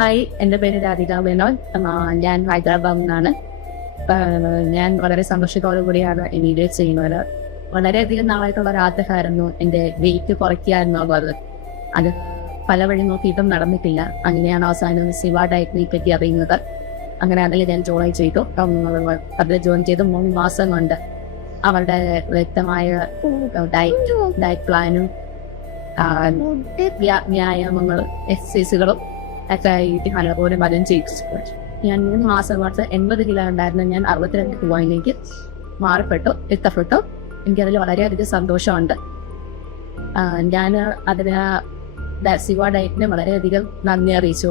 Hi, എൻ്റെ പേര് രാധിക മേനോൻ. ഞാൻ ഹൈദരാബാദിൽ നിന്നാണ്. ഞാൻ വളരെ സന്തോഷത്തോടു കൂടിയാണ് ഈ വീഡിയോ ചെയ്യുന്നത്. വളരെയധികം നാളായിട്ടുള്ള ഒരു ആഗ്രഹമായിരുന്നു എൻ്റെ വെയിറ്റ് കുറയ്ക്കുക എന്നുള്ളത്. അത് പല വഴി നോക്കിയിട്ടും നടന്നിട്ടില്ല. അങ്ങനെയാണ് അവസാനം സിവ ഡയറ്റിനെ പറ്റി അറിയുന്നത്. അങ്ങനെ അതിൽ ഞാൻ ജോയിൻ ചെയ്തു. അതിൽ ജോയിൻ ചെയ്ത് 3 മാസം കൊണ്ട് അവരുടെ വ്യക്തമായ ഡയറ്റ് പ്ലാനും വ്യായാമങ്ങളും എക്സസൈസുകളും ഒക്കെ ആയിട്ട് നല്ലപോലെ മലം ചെയ്യിച്ചു. ഞാൻ 3 മാസം കൊണ്ട് 80 കിലോ ഉണ്ടായിരുന്നു. ഞാൻ 62 കിലോയിലേക്ക് എത്തപ്പെട്ടു. എനിക്കതിൽ വളരെയധികം സന്തോഷമുണ്ട്. ഞാൻ അതിന് സിവ ഡയറ്റിന് വളരെയധികം നന്ദി അറിയിച്ചു.